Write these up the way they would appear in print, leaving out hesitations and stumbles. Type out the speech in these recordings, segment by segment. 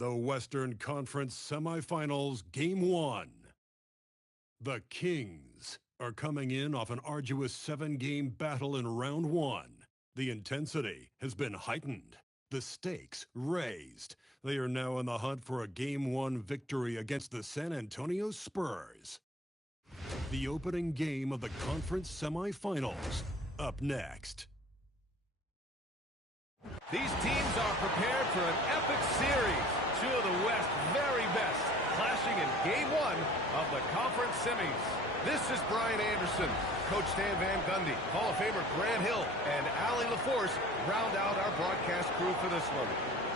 The Western Conference Semifinals, Game 1. The Kings are coming in off an arduous 7-game battle in Round 1. The intensity has been heightened, the stakes raised. They are now in the hunt for a Game 1 victory against the San Antonio Spurs. The opening game of the conference semifinals, up next. These teams are prepared for an epic series. Two of the West's very best clashing in Game 1 of the conference semis. This is Brian Anderson. Coach Stan Van Gundy, Hall of Famer Grant Hill, and Allie LaForce round out our broadcast crew for this one.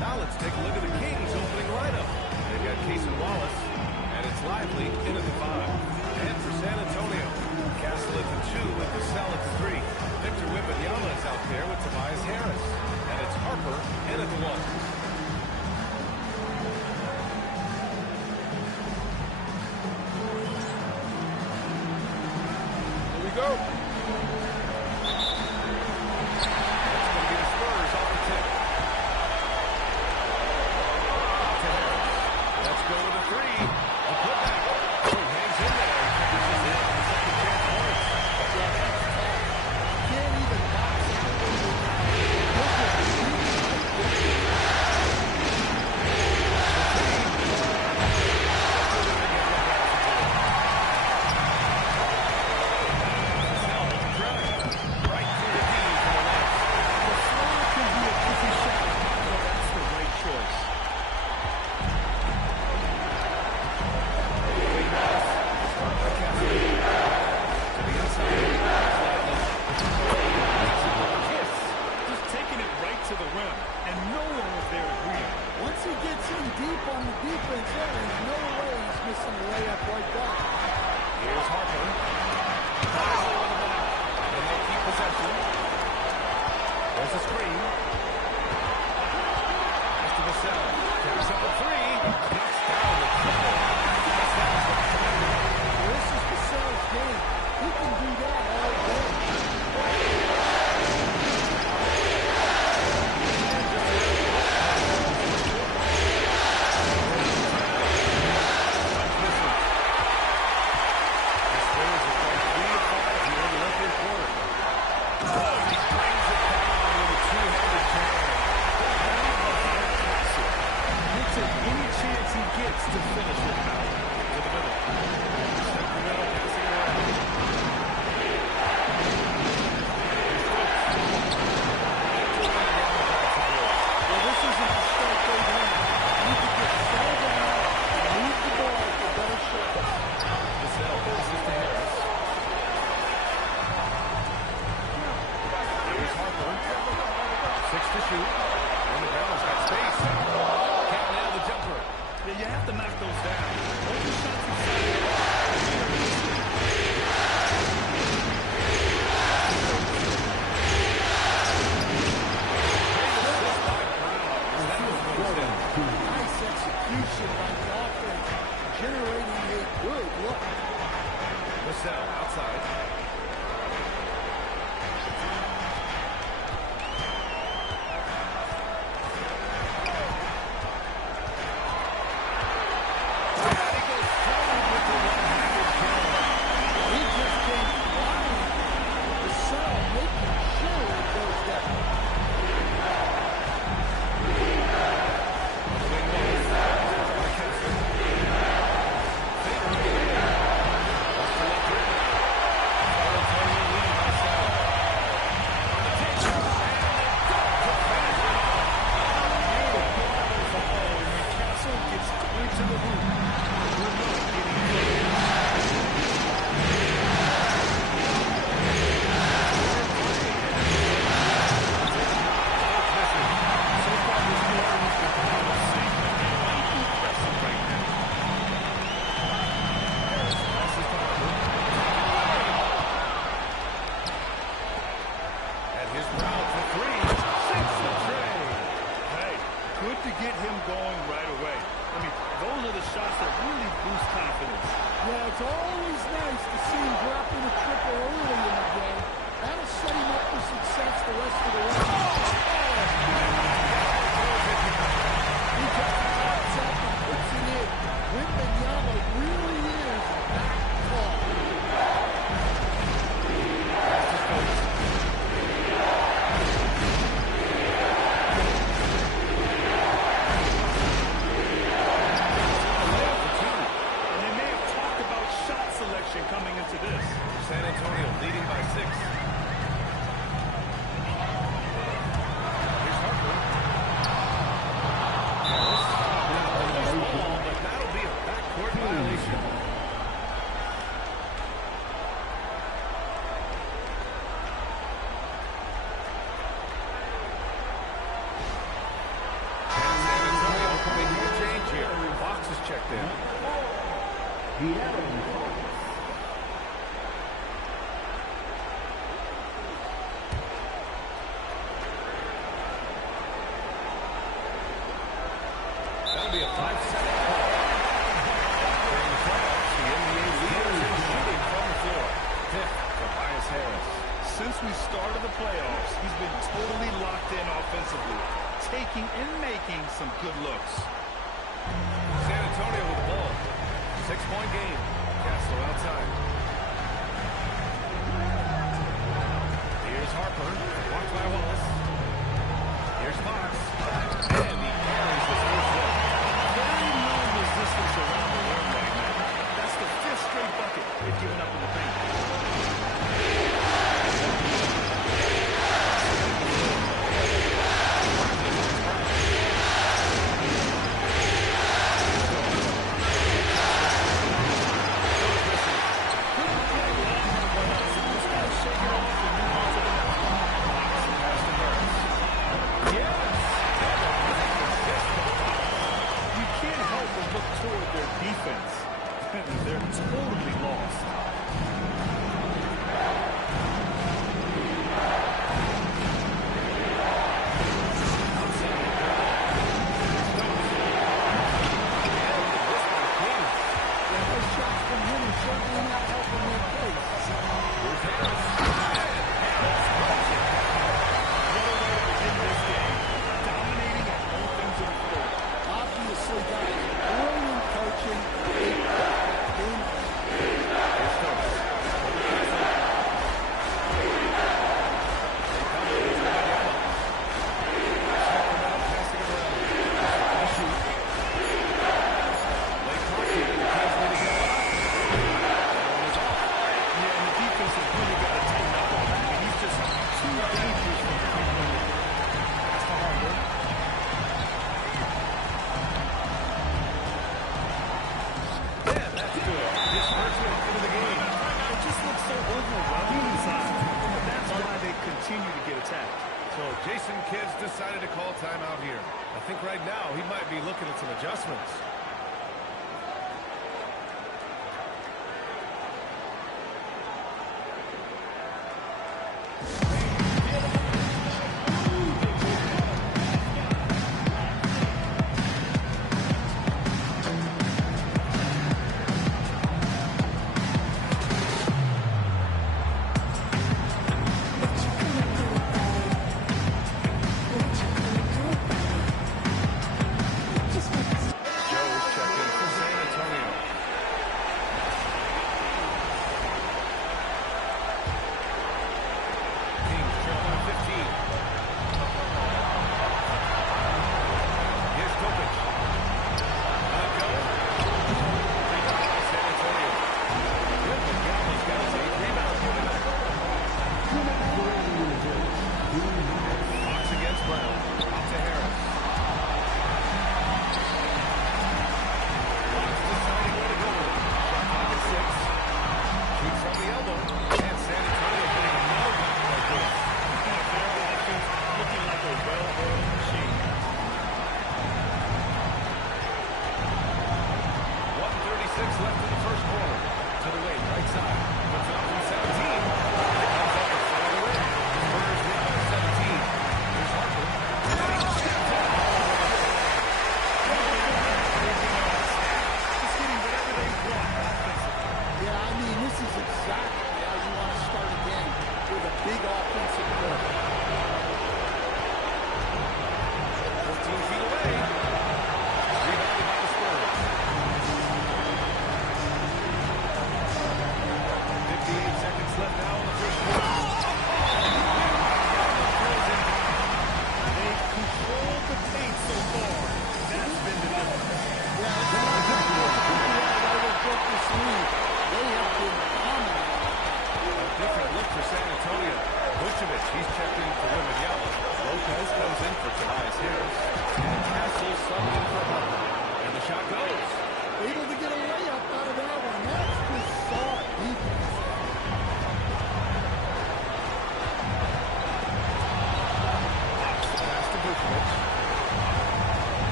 Now let's take a look at the Kings' opening lineup. They've got Casey Wallace, and it's Lively in at the 5. And for San Antonio, Castle at the 2 with Vassell at the 3. Victor Wembanyama is out there with Tobias Harris. And it's Harper in at the 1. Go. That's going to be the Spurs off the tip. To Harris. Let's go with a 3. The putback. Oh, hangs in there. This is it. The second chance points. Can't even box That'll be a 5-second call. During the playoffs, the NBA leaders in shooting from the floor. Fifth, Tobias Harris. Since we started the playoffs, he's been totally locked in offensively, taking and making some good looks. San Antonio with the ball. 6-point game. Castro outside. Here's Harper. Blocked by Wallace. Here's Fox. And he carries his first hit. Very low resistance around the rim right now. That's the 5th straight bucket they've given up in the paint. Toward their defense. They're totally lost. Those shots from him are certainly not helping their case. Here's Harris. What a way to begin this game. Dominating at both ends of the floor. Obviously, guys, brilliant coaching. Continue to get attacked. So Jason Kidd's decided to call timeout here. I think right now he might be looking at some adjustments.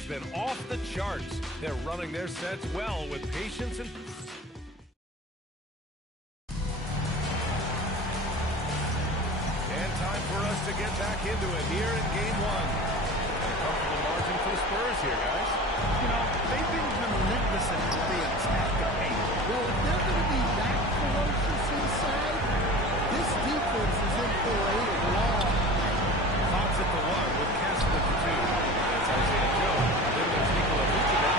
has been off the charts. They're running their sets well with patience and... And time for us to get back into it here in Game 1. And a comfortable margin for the Spurs here, guys. You know, they've been relentless in how they attack the paint. Well, if they're going to be that ferocious inside, this defense is in for a long night. Fox at the 1 with Castle at the 2. That's Isaiah Joe. Then there's Nikola Vucevic.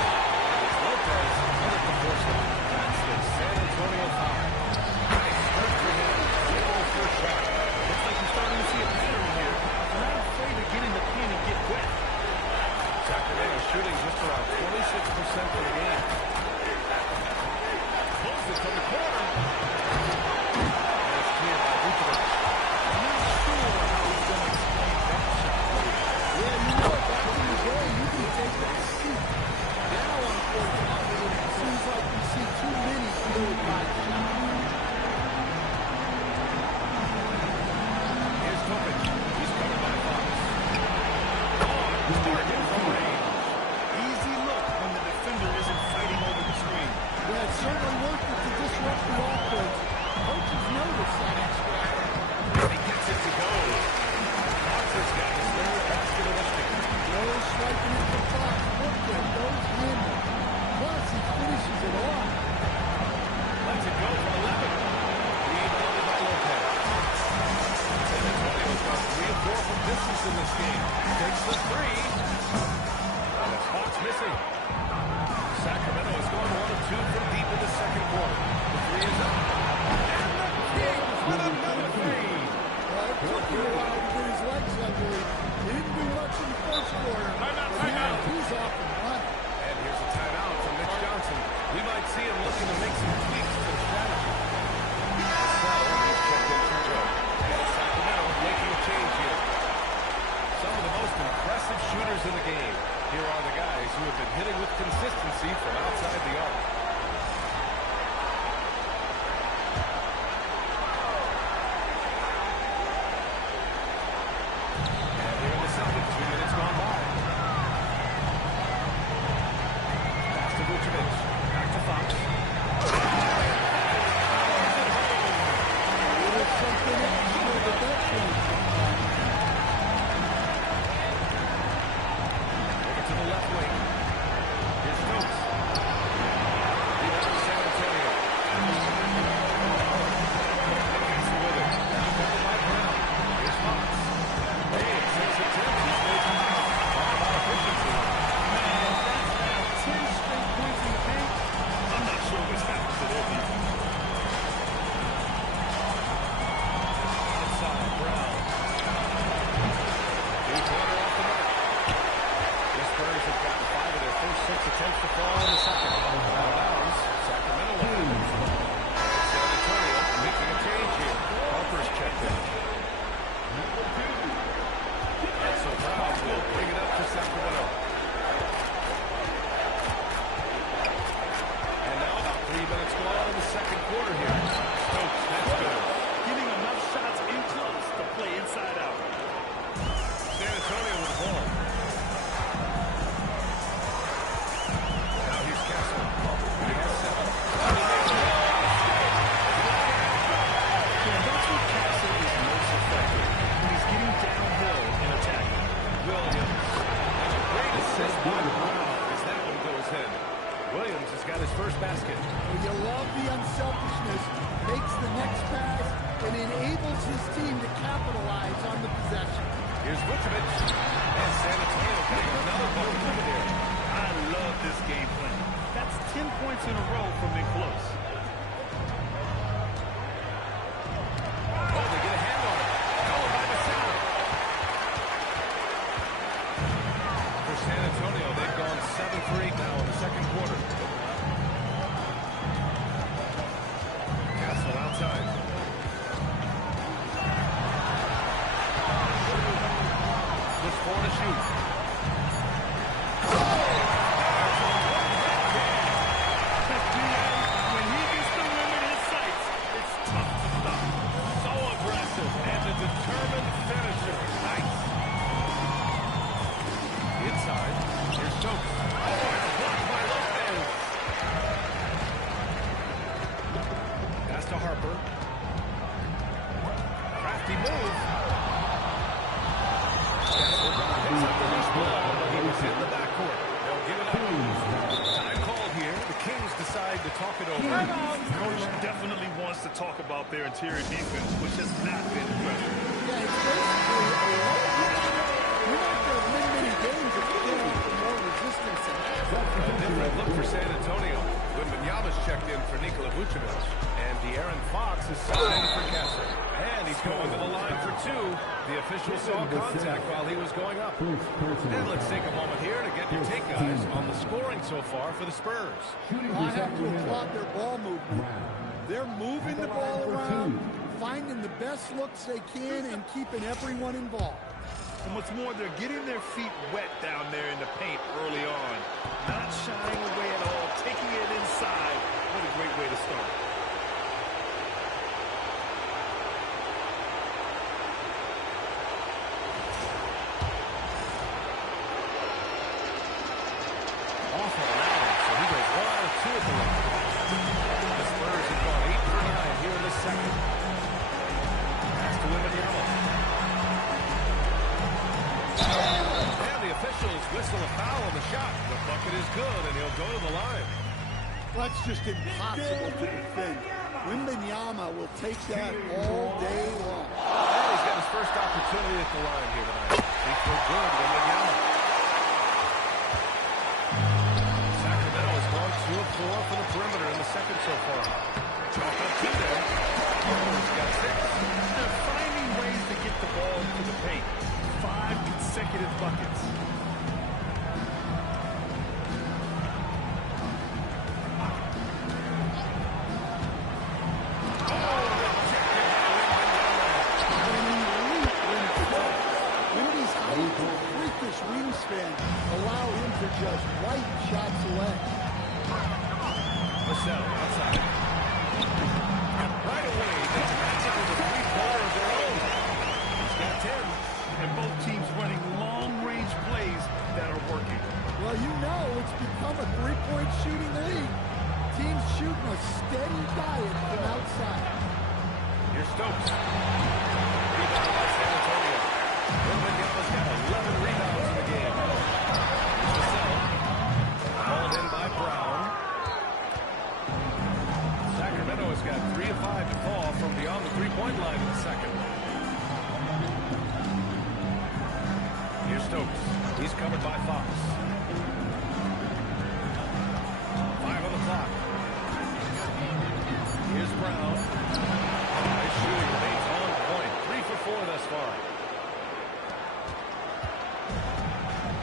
It's Lopez at the 4 slot. That's the San Antonio foul. Nice start for him. 0 for shot. Looks like we're starting to see a pattern here. They're not afraid to get in the paint and get wet. Sacramento shooting just around 26% for the game. Pulls it from the corner. And it's cleared by Vucevic. I'm not sure how he's going to explain that shot. Yeah, you know, back in the day, you can take that seat. Now, unfortunately, it seems like we see too many fluid by shots. Here's Topic. He's covered by Fox. Target from range. Easy look when the defender isn't fighting over the screen. Yeah, it certainly worked it to disrupt the offense. Coaches notice that extra effort. He gets it to go. Fox has got his third basket of the game. No swiping it from Fox. Look at those handles. Plus, he finishes it off. Lets it go for 11. Rebounded by Lopez. San Antonio's got 3 of 4 from distance in this game. Takes the 3. And it's Fox missing. Sacramento is going 1 of 2 from deep in the second quarter. The 3 is up. And the Kings with another 3. It took him a while to get his legs under him. He didn't do much in the first quarter. But now he's off and running. And here's a timeout from Mitch Johnson. We might see him looking to make some tweaks to the strategy. He's checked in for Joe. And Sacramento making a change here. Some of the most impressive shooters in the game. Here are the guys who have been hitting with consistency from outside the arc. And here in the second, 2 minutes gone by. Pass to Vucevic. Back to Fox. Something extra with that one. Over to the left wing. Here's Stokes. Rebound San Antonio. Castle with it. Now covered by Brown. Here's Fox. Hey, 6 attempts. He's made some out. Talk about efficiency. Man, that's now 10 straight points in the paint. I'm not sure what's happened to their defense. Outside, Brown. Three-pointer off the mark. The Spurs have gotten 5 of their first 6 attempts to fall in the second. Out of bounds. Sacramento will have it. San Antonio making a change here. Harper's checked in. And so Brown will bring it up to Sacramento. And now about 3 minutes gone in the second quarter here. Stokes, that's good. Getting enough shots in close to play inside out. San Antonio with the ball. Now here's Castle. He has 7. Yeah, that's what Castle is most effective. He's getting downhill and attacking. Williams. And a great assist by Brown as that one goes in. Williams has got his first basket. Well, you love the unselfishness. Makes the next pass and enables his team to capitalize on the possession. Here's Vucevic. And San Antonio getting another bucket over there. I love this game plan. That's 10 points in a row from in close. Oh, they get a hand on it. Followed by the center. For San Antonio, they've gone 7 for 8 now in the second quarter. Castle outside. Just 4 to shoot. When he gets to limit his sights, it's tough to stop. So aggressive and a determined finisher. Nice. Inside. Here's Stokes. risky move. Kessler picks up the loose ball, but he was in the backcourt. They'll give it up. Time called here. The Kings decide to talk it over. Coach definitely wants to talk about their interior defense, which has not been impressive. Yeah, it's basically you're not going to win many games if you don't offer more resistance than that. A different look for San Antonio. Wembanyama's checked in for Nikola Vucevic. And De'Aaron Fox is signed for Kessler. And he's going to the line for two. The official saw contact while he was going up. And let's take a moment here to get your take, guys, on the scoring so far for the Spurs. I have to applaud their ball movement. They're moving the ball around, finding the best looks they can, and keeping everyone involved. And what's more, they're getting their feet wet down there in the paint early on. Not shying away at all, taking it inside. What a great way to start. Off on Allen, so he goes 1 out of 2 at the line. The Spurs have gone 8 for 9 here in the second. Pass to Wembanyama. And the officials whistle a foul on the shot. The bucket is good, and he'll go to the line. That's just impossible to defend. Wembanyama will take that all day long. And he's got his first opportunity at the line here tonight. He feels good, Wembanyama. Sacramento has gone 2 of 4 for the perimeter in the second so far. Chalk up 2 there. Harper's got 6. They're finding ways to get the ball to the paint. 5 consecutive buckets. Wingspan allow him to just wipe shots away. Marcel outside. Right away, they match it with a three-pointer of their own. He's got 10. And both teams running long-range plays that are working. Well, you know it's become a three-point shooting league. Teams shooting a steady diet from outside. Here's Stokes. Rebound by San Antonio. Wembanyama's got 11 rebounds in the game. Marcel. Called in by Brown. Sacramento has got 3 of 5 to fall from beyond the three-point line in the second. Here's Stokes. He's covered by Fox. 5 on the clock. Here's Brown. Nice shooting. Remains on point. 3 for 4 thus far.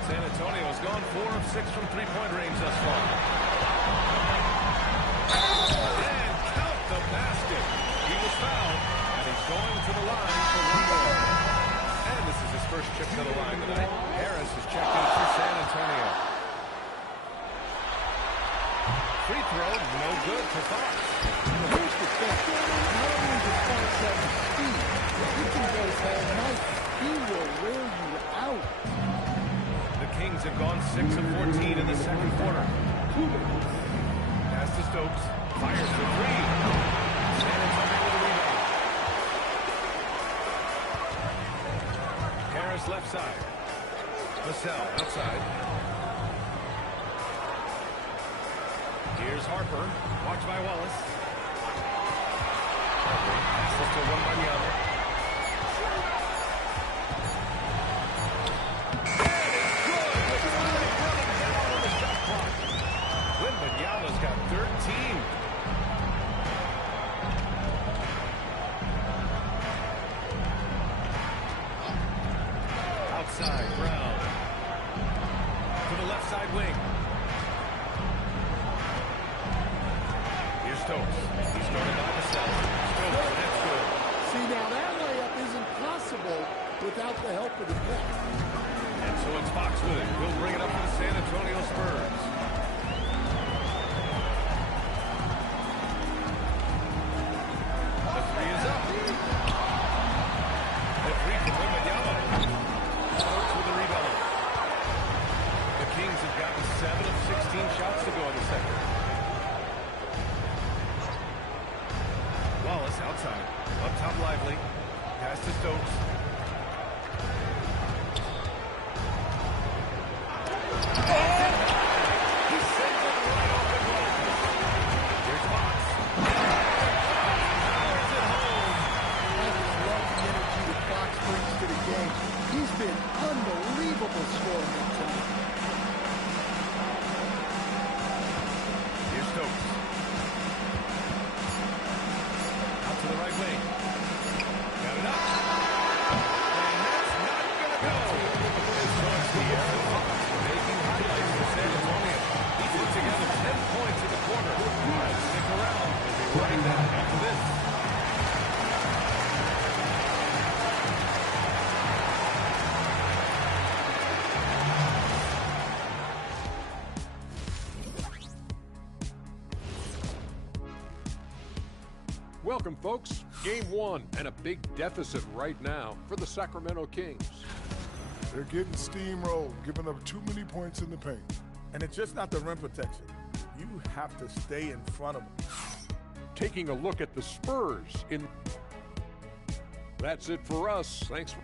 San Antonio has gone 4 of 6 from three-point range thus far. And count the basket. He was fouled, and he's going to the line for 1 more. And this is his first trip to the line tonight. Harris is checked in for San Antonio. Free throw, no good for Fox. Here's the thing. Not only does Fox have the speed, but he can go all night. He will wear you out. The Kings have gone 6 of 14 in the second quarter. Pass to Stokes. Fires for 3. San Antonio with a rebound. Harris left side. Vassell outside. Here's Harper. Watched by Wallace. Passes to Wembanyama. Wembanyama's got 13. Outside, Brown. To the left side wing. Here's Stokes. He started by Vassell. Stokes, that's good. See, now that layup isn't possible without the help of the bench. And so it's Fox with it. We'll bring it up for the San Antonio Spurs. The 3 is up. The 3 from Wembanyama. Stokes with the rebound. The Kings have gotten 7 of 16 shots to go in the second. Wallace outside. Up top Lively. Pass to Stokes. Stokes. He sends it right off the glass. Here's Fox. Powers it home. I just love the energy that Fox brings to the game. He's been unbelievable scoring that time. Here's Stokes. Out to the right wing. Got it up. And that's not going to go. It starts the Aaron Fox making highlights for San Antonio. He put together 10 points in the quarter. Let's stick around as we running that after this. Welcome, folks. Game 1, and a big deficit right now for the Sacramento Kings. They're getting steamrolled, giving up too many points in the paint. And it's just not the rim protection. You have to stay in front of them. Taking a look at the Spurs in... That's it for us. Thanks for...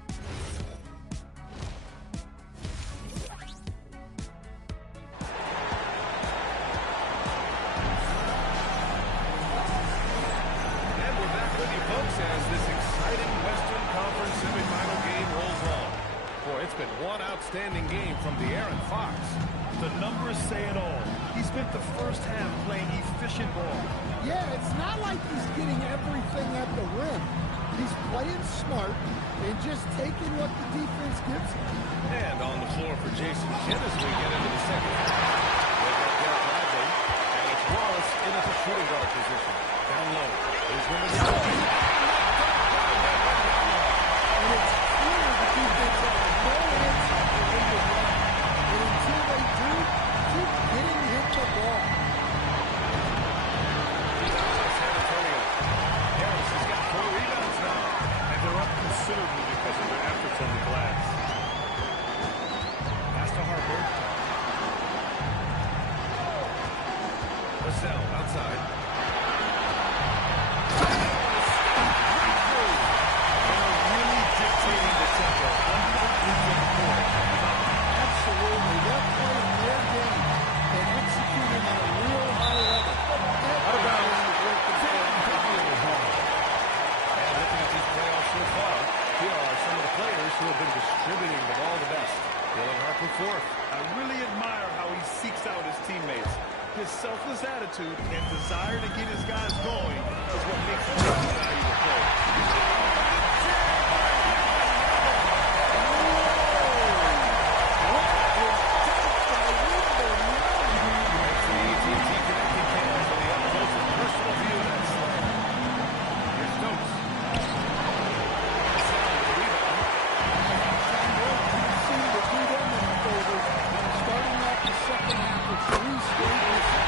And we're back with you folks as this exciting Western Conference semifinal game rolls on. Boy, it's been one outstanding game from the Aaron Fox. The numbers say it all. He spent the first half playing efficient ball. Yeah, it's not like he's getting everything at the rim. He's playing smart and just taking what the defense gives him. And on the floor for Jason Kidd as we get into the second half. They've got Derek Lively, and it's Wallace in at the shooting guard position. Down low. Here's Wembanyama. And it's clear the defense has no answer for him to run. And until they do, keep getting him the ball. San Antonio. Harris has got 4 rebounds now. And they're up considerably because of their efforts on the glass. Pass to Harper. Vassell outside. They're really dictating the tempo. Absolutely. They're playing their game and executing at a real high level. Out of bounds. And looking at these playoffs so far, here are some of the players who have been distributing the ball the best. Dylan Harper fourth. I really admire how he seeks out his teammates. His selfless attitude and desire to get his guys going is what makes him such a valuable player. Makes the AT&T connecting cam for the up-close and personal view of that slam. Here's Stokes. Vassell with the rebound. Seem to do them in favor. Starting off the second half with 3 straight misses.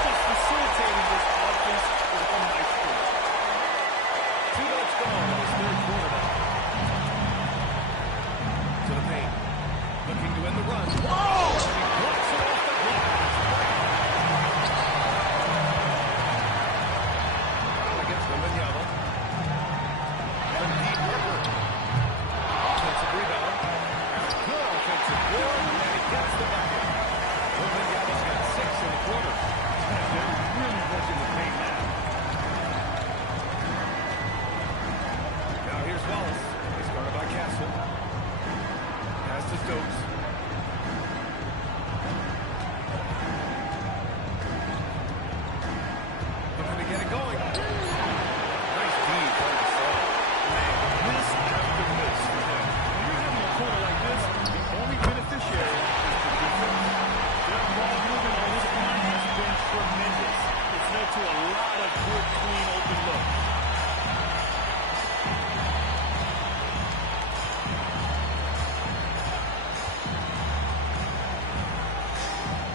Just facilitating this offense with a nice score. 2 minutes gone in this third quarter now. To the paint. Looking to end the run. Whoa! He blocks it off the glass. Foul against Wembanyama. And deep Harper. Offensive rebound. Good offensive board, and he gets the bucket. Wembanyama's got 6 in the quarter. They're really working the paint now. Now here's Wallace. He's guarded by Castle. Pass to Stokes. Looking to get it going. Nice deed by Vassell. Miss after miss for them. When you're having a corner like this, the only beneficiary is the defense. Their ball movement on this line has been tremendous. It's led to a lot of good, clean, open looks.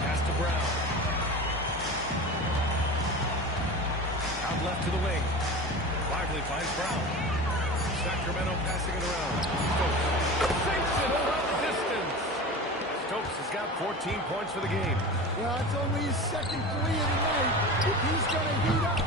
Pass to Brown. Out left to the wing. Lively finds Brown. Sacramento passing it around. Stokes sinks it from distance. Stokes has got 14 points for the game. Well, it's only his second 3 of the night. If he's going to heat up,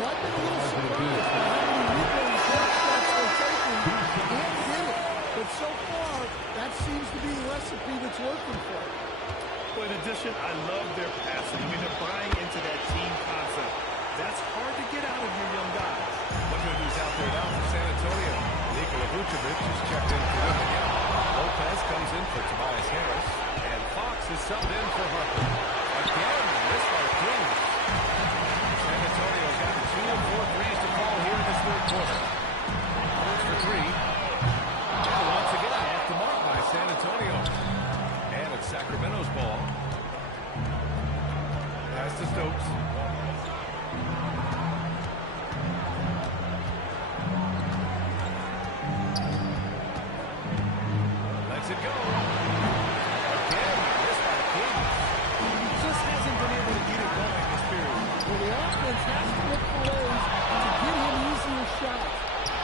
Well, I've been a little surprised by how many replay short shots they're taking and hit it. But so far, that seems to be the recipe that's working for them. But in addition, I love their passing. I mean, they're buying into that team concept. That's hard to get out of your young guys. Look who's out there now for San Antonio. Nikola Vucevic is checked in for them again. Lopez comes in for Tobias Harris. And Fox is subbed in for Harper. Again, this by the Kings. San Antonio's got 2 of 4 threes to fall here in this third quarter. Holds for 3. And once again, off the mark by San Antonio. And it's Sacramento's ball. Pass to Stokes. Lets it go. Again, missed by the Kings. He just hasn't been able to get it going this period. Well, the offense has to look for ways to get him easier shots.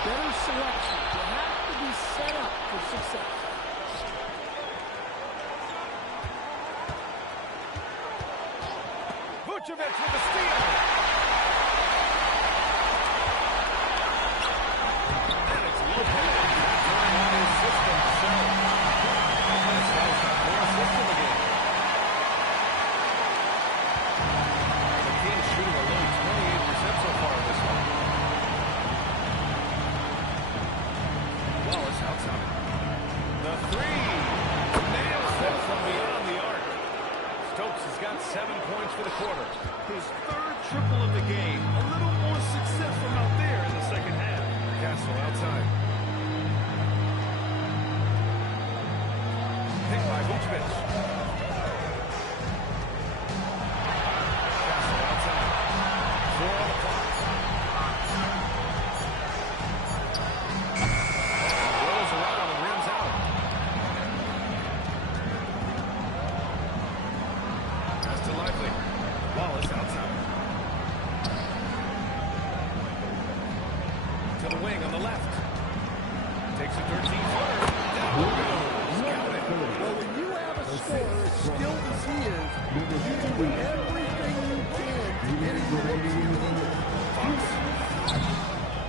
Better selection. You have to be set up for success. Vucevic with the steal. And it's Lopez turning on his system. So, that's more system again. The Kings shooting a low 28% so far in this one. Wallace outside. The 3. Nails it from beyond the arc. Stokes has got 7 points for the quarter. His third triple of the game. A little more success from out there in the second half. Castle outside. Picked by Vucevic. Castle outside. 4 on the clock. Rolls around and rims out. Pass to Lively. Wallace outside. To the wing on the left. Takes a 13-footer. Down it goes. Got it. Well, when you have a scorer as skilled as he is, you do everything you can to get him to look to the lead. Fox.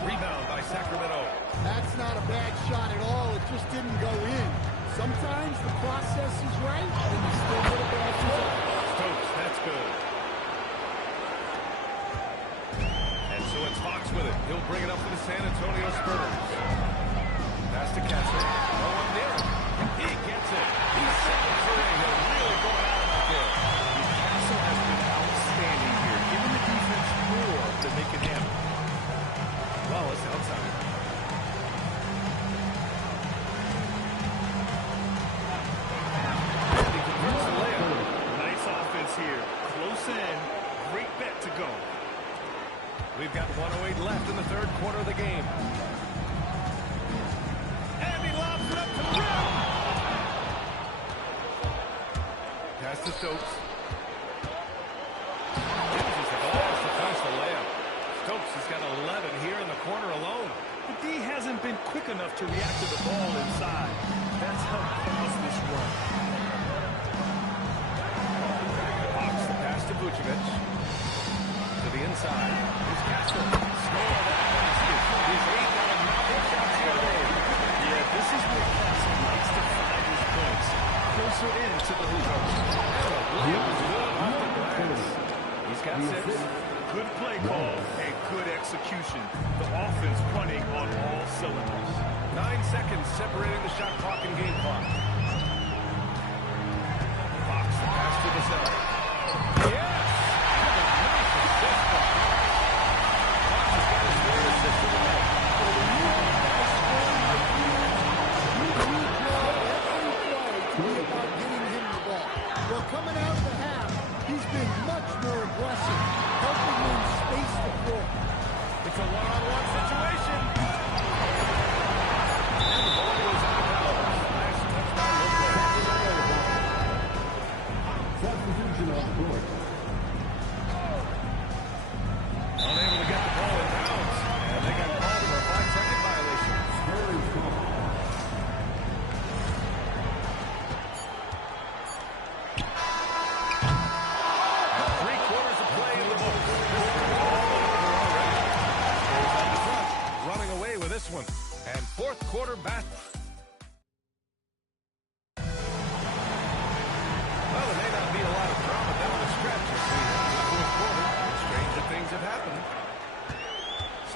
Rebound by Sacramento. That's not a bad shot at all. It just didn't go in. Sometimes the process is right, and you still get a bad result. Stokes, that's good. And so it's Fox with it. He'll bring it up for the San Antonio Spurs. Pass to Castle. No one near him. He gets it. He's 7 for 8. He'll really go out out there. Castle has been outstanding here, giving the defense more than they can handle. Wallace outside. And he converts the layup. Nice offense here. Close in. Great bet to go. We've got 1:08 left in the third quarter of the game. And he lobs it up to the rim. Pass to Stokes. Uses the glass to finish the layup. Stokes has got 11 here in the corner alone. The D hasn't been quick enough to react to the ball inside. That's helped cause this run. Fox the pass to Vucevic. To the inside. Here's Castle. Score that basket. His 8 out of 9 shots here today. Yeah, this is where Castle likes to find his points. Closer in to the hoop. Williams good off the glass. He's got 6. Good play call and good execution. The offense running on all cylinders. 9 seconds separating the shot clock and game clock. Fox the pass to the center. Yes! Nice assist from Fox. Fox has got his 3rd assist of the night. So when you have guys scoring like he is, you redraw every play to be about getting him the ball. Well, coming out of the half, he's been much more aggressive, helping them space the floor. It's a one-on-one situation. And the ball goes out of bounds. Nice touch by Lopez. Substitution on court.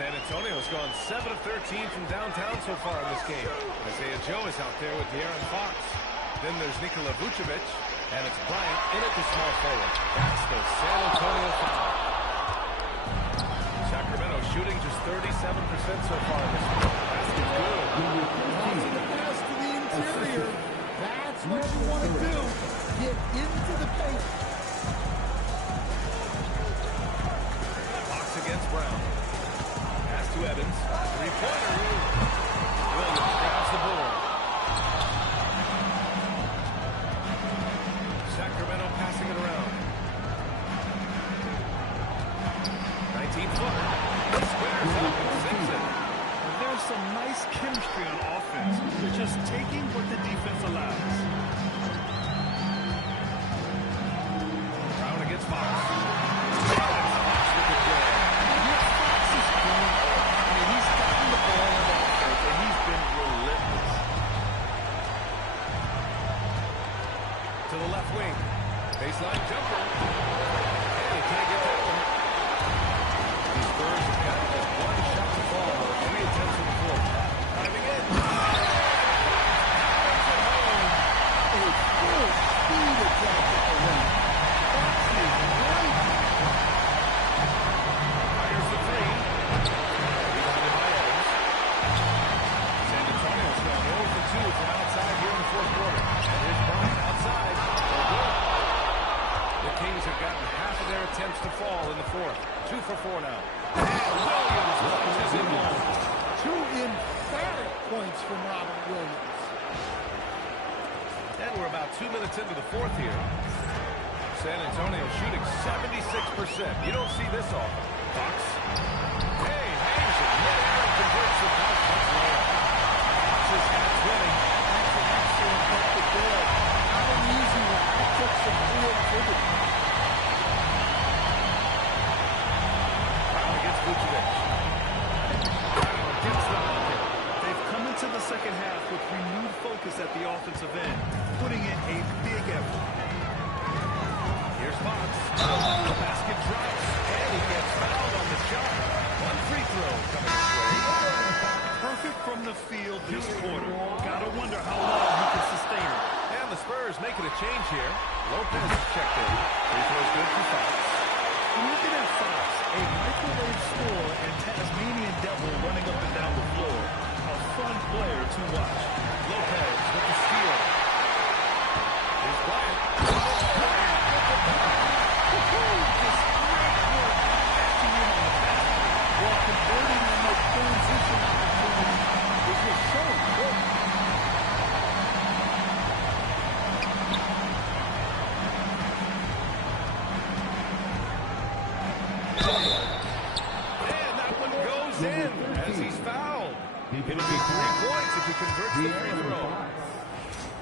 San Antonio's gone 7 of 13 from downtown so far in this game. Isaiah Joe is out there with De'Aaron Fox. Then there's Nikola Vucevic, and it's Bryant in at the small forward. That's the San Antonio foul. Sacramento shooting just 37% so far in this game. Basket good. Tossing the pass to the interior. That's what you want to do. Get into the paint. Fox against Brown. Pass to Evans. Three-pointer. Williams grabs the board. Sacramento passing it around. 19-footer. He squares up and sinks it. There's some nice chemistry on offense. They're just taking what the defense allows. Brown against Fox. Fox with the grab. Fox is doing it. I mean, he's gotten the ball on offense, and he's been relentless. To the left wing. Baseline jumper. And he can't get that one. The Spurs have got just one shot to fall with any attempts at the fourth. Driving in. Full speed attack at the rim. Fox is right. Fires the three. Rebounded by Evans. San Antonio's gone 0 for 2 from outside here in the fourth quarter. And here's Bryant outside. The Kings have gotten half of their attempts to fall in the fourth. 2 for 4 now. And Williams launches in one. 2 emphatic points from Robert Williams. And we're about 2 minutes into the fourth here. San Antonio shooting 76%. You don't see this often. Fox. Hey, hangs it mid-air and converts the dunk. Fox is half winning. That's an excellent bucket there. Not an easy one. That took some creativity. Brown against Vucevic. Brown gets the bucket. They've come into the second half with renewed focus at the offensive end, putting in a big effort. Here's Fox. The basket drops, and he gets fouled on the shot. One free throw coming his way. Perfect from the field this quarter. Gotta wonder how long he can sustain it. And the Spurs making a change here. Lopez is checked in. Free throw's good for Fox. Looking at Fox, a microwave scorer and Tasmanian devil running up and down the floor. A fun player to watch. Lopez with the steal. Here's Bryant. While converting on those transition opportunities is just so important. And that one goes in as he's fouled. It'll be 3 points if he converts the free throw.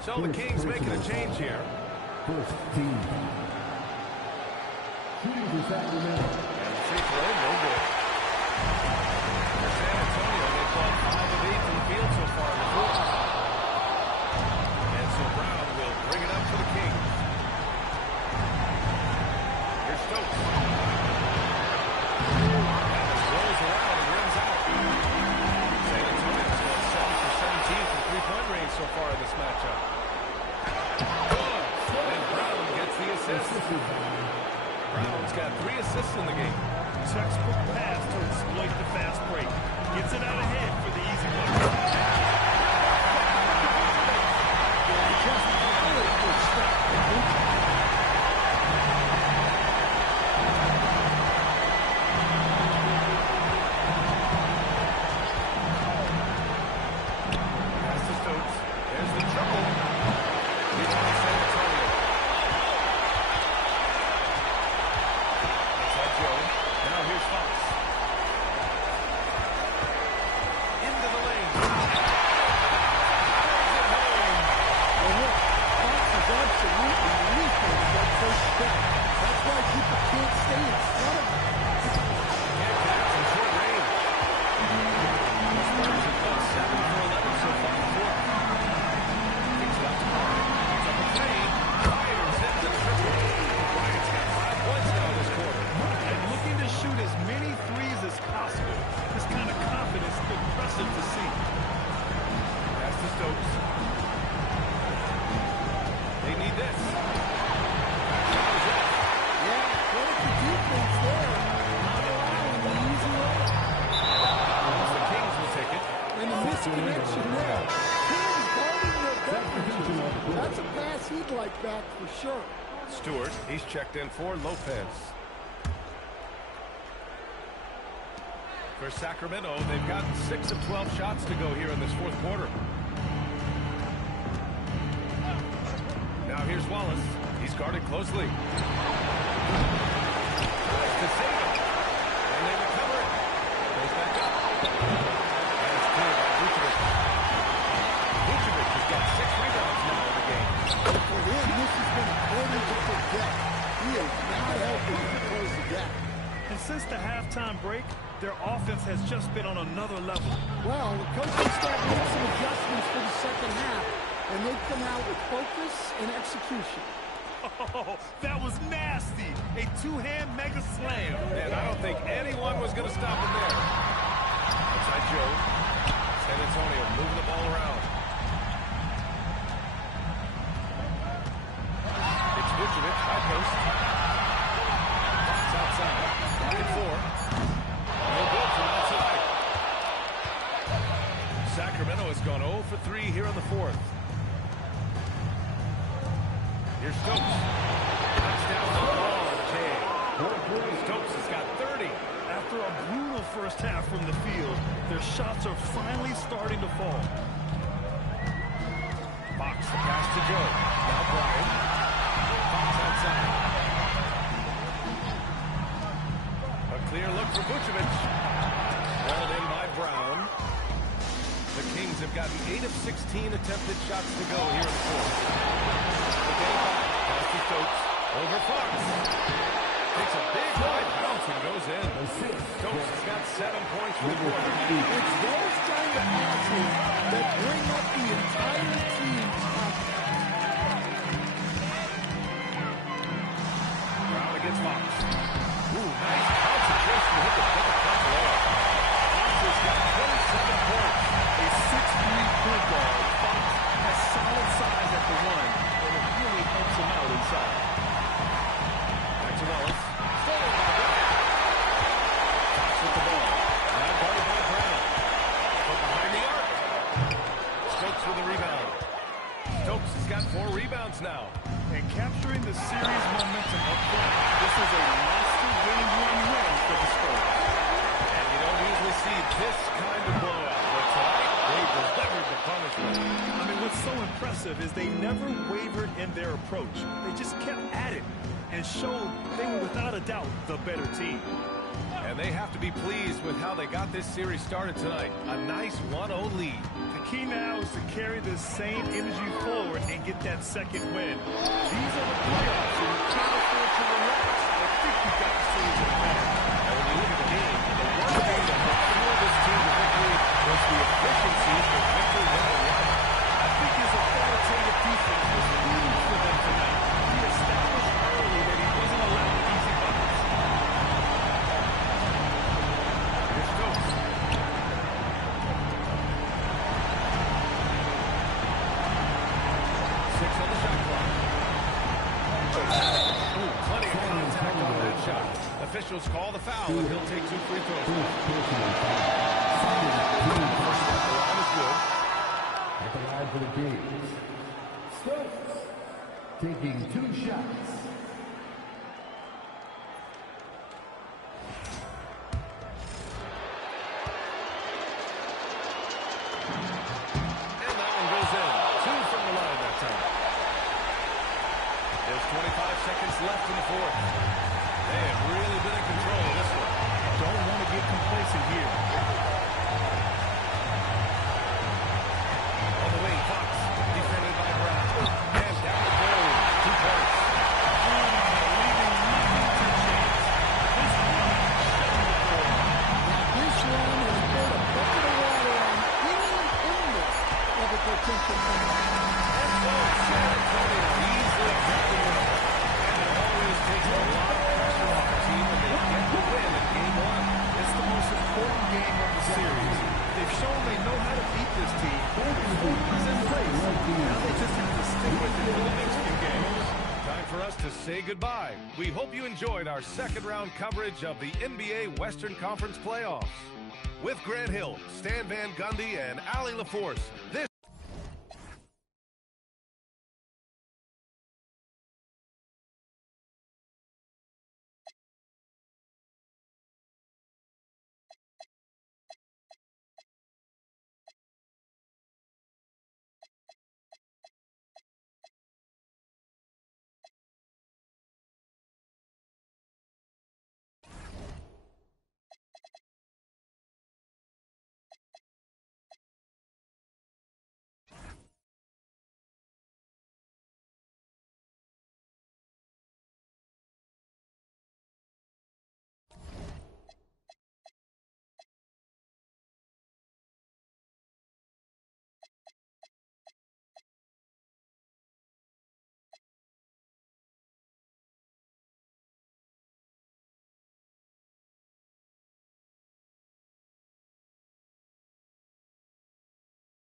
So the Kings making a change here. First team. Shooting for Sacramento. And the free throw, no good. For San Antonio, they've gone 5 of 8 from the field so far in the fourth. And so Brown will bring it up for the Kings. Here's Stokes. Evans rolls around and rims out. San Antonio's gone 7 for 17 from three-point range so far in this matchup. Good. And Brown gets the assist. Brown's got 3 assists in the game. Textbook pass to exploit the fast break. Gets it out ahead for the easy one. look like that for sure. Stewart, he's checked in for Lopez. For Sacramento, they've gotten 6 of 12 shots to go here in this fourth quarter. Now here's Wallace. He's guarded closely. Tries to save it. And they recover it. Goes back up. And it's cleared by Vucevic. Vucevic has got 6 rebounds now in the game. For him, this has been a quarter to forget. He is not helping to close the gap. And since the halftime break, their offense has just been on another level. Well, the coaching staff made some adjustments for the second half, and they've come out with focus and execution. Oh, that was nasty. A two-hand mega slam. And I don't think anyone was going to stop him there. Outside Joe. San Antonio moving the ball around. It's Vucevic, high post. Fox outside. Pocket 4. No good from outside. Sacramento has gone 0 for 3 here in the fourth. Here's Stokes. Knocks down the ball. Stokes has got 30. After a brutal first half from the field, their shots are finally starting to fall. Fox, the pass to Joe. Now Brian. Fox outside. A clear look for Vucevic. Balled in by Brown. The Kings have gotten 8 of 16 attempted shots to go here in the fourth. Pass to Stokes. Over Fox. Takes a big wide bounce and goes in. Stokes has got 7 points for the quarter. It's those kind of passes that bring up the entire team's confidence. Brown against Fox. Ooh, nice concentration to hit the front leg. Fox has got 27 points. A 6'3" point guard, Fox has solid size at the one, and it really helps him out inside. Back to Wallace. Stolen by Brown. Fox with the ball. Now guarded by Brown. From behind the arc. Stokes with the rebound. Stokes has got 4 rebounds now. And capturing the series momentum up front, this is a monster game 1 win for the Spurs. And you don't usually see this kind of blowout. But tonight, they delivered the punishment. I mean, what's so impressive is they never wavered in their approach. They just kept at it and showed they were without a doubt the better team. And they have to be pleased with how they got this series started tonight. A nice 1-0 lead. The key now is to carry this same energy forward and get that second win. These are the playoffs, and you can't afford to relax. I think you got the series in hand. And when you look at the game, the one thing that helped fuel this team to victory was the efficiency that Victor went on. I think his authoritative defense was huge for them tonight. He established early that he wasn't allowing easy buckets. Here's Stokes. 6 on the shot clock. Ooh, plenty of contact on that shot. Officials call the foul, and he'll take 2 free throws. First step, the line is good. At the line for the Kings, Stokes taking 2 shots. And that one goes in. 2 from the line that time. There's 25 seconds left in the fourth. They have really been in control of this one. Don't want to get complacent here. On the wing, Fox, defended by Brown. And down the goal. 2 points. Leaving nothing to chance. This run shutting the door. Now, this run has poured a bucket of water on any member of the potential winner. And so San Antonio easily taking it up. And it always takes a lot of pressure off the team when they get the win in game 1. It's the most important game of the series. They've shown they know how to beat this team. The formula is in place. Now they just have to stick with it for the next few games. Time for us to say goodbye. We hope you enjoyed our second round coverage of the NBA Western Conference playoffs. With Grant Hill, Stan Van Gundy, and Allie LaForce, this